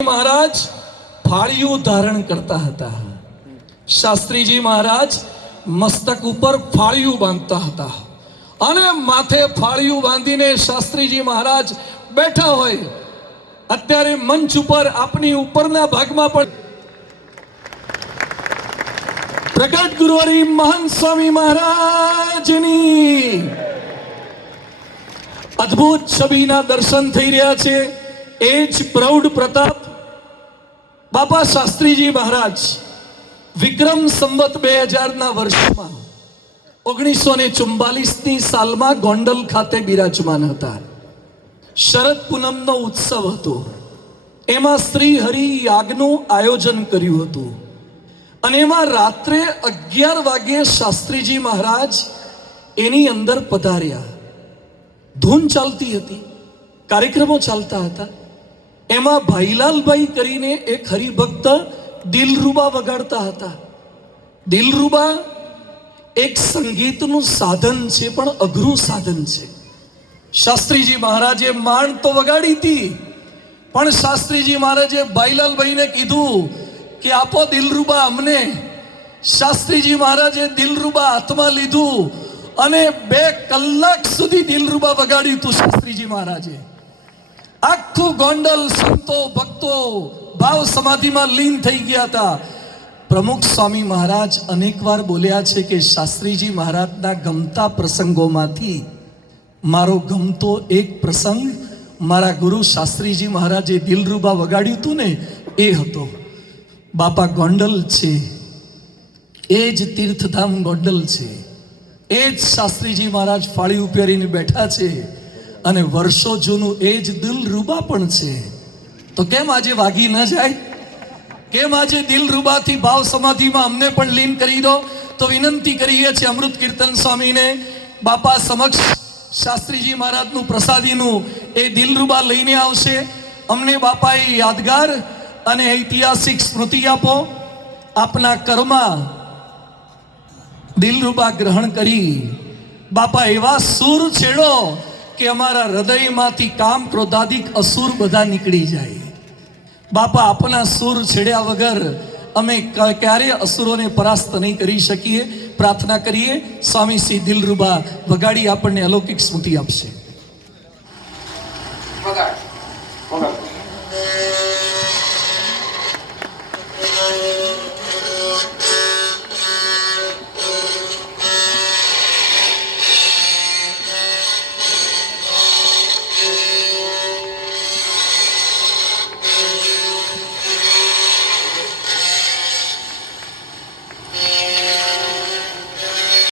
महाराज फाड़ियों धारण करता था। शास्त्री जी महाराज मस्तक ऊपर फाड़ियों बांधता था અને માથે ફાળિયું બાંધીને શાસ્ત્રીજી મહારાજ બેઠા હોય। અત્યારે મંચ ઉપર આપની ઉપરના ભાગમાં પણ પ્રગટ ગુરુવરી મહાન સ્વામી મહારાજની અદ્ભુત છબીના દર્શન થઈ રહ્યા છે। એ જ પ્રૌઢ પ્રતાપ બાપા શાસ્ત્રીજી મહારાજ વિક્રમ સંવત 2000 વર્ષમાં 1944 સાલમાં ગોંડલ ખાતે બિરાજમાન હતા। શરદ પૂનમનો ઉત્સવ હતો। એમાં શ્રી હરિ યાગનું આયોજન કર્યું હતું અને એમાં રાત્રે 11 વાગ્યે શાસ્ત્રીજી મહારાજ એની અંદર પધાર્યા। ધૂન ચાલતી હતી, કાર્યક્રમો ચાલતા હતા। એમાં ભાઈલાલભાઈ કરીને એક હરિભક્ત દિલરૂબા વગાડતા હતા। દિલરૂબા એક સંગીતનું સાધન છે, પણ અઘરું સાધન છે। શાસ્ત્રીજી મહારાજે માંડ તો વગાડી હતી, પણ શાસ્ત્રીજી મહારાજે ભાઈલાલભાઈને કીધું કે આપો દિલરૂબા અમને। શાસ્ત્રીજી મહારાજે દિલરૂબા હાથમાં લીધું અને 2 કલાક સુધી દિલરૂબા વગાડ્યું હતું શાસ્ત્રીજી મહારાજે। આખું ગોંડલ સંતો ભક્તો ભાવ સમાધિમાં લીન થઈ ગયા હતા। પ્રમુખ સ્વામી મહારાજ અનેકવાર બોલ્યા છે કે શાસ્ત્રીજી મહારાજના ગમતા પ્રસંગોમાંથી મારો ગમતો એક પ્રસંગ મારા ગુરુ શાસ્ત્રીજી મહારાજે દિલરૂબા વગાડ્યું હતું ને એ હતો। બાપા ગોંડલ છે, એ જ તીર્થધામ ગોંડલ છે, એ જ શાસ્ત્રીજી મહારાજ ફાળી ઉપેરીને બેઠા છે અને વર્ષો જૂનું એ જ દિલરૂબા પણ છે। તો કેમ આજે વાગી ન જાય? કેમ આજે દિલરૂબાથી ભાવ સમાધિમાં અમને પણ લીન કરી દો? તો વિનંતી કરીએ છીએ અમૃત કીર્તન સ્વામીને, બાપા સમક્ષ શાસ્ત્રીજી મહારાજનું પ્રસાદીનું એ દિલરૂબા લઈને આવશે। અમને બાપાએ યાદગાર અને ઐતિહાસિક સ્મૃતિ આપો। આપના કર્મમાં દિલરૂબા ગ્રહણ કરી બાપા એવા સૂર છેડો કે અમારા હૃદયમાંથી કામ ક્રોધાદિક અસુર બધા નીકળી જાય। બાપા આપના સૂર છેડ્યા વગર અમે ક્યારે અસુરોને પરાસ્ત નહીં કરી શકીએ। પ્રાર્થના કરીએ સ્વામી શ્રી દિલરૂબા વગાડી આપણને અલૌકિક સ્મૃતિ આપશે।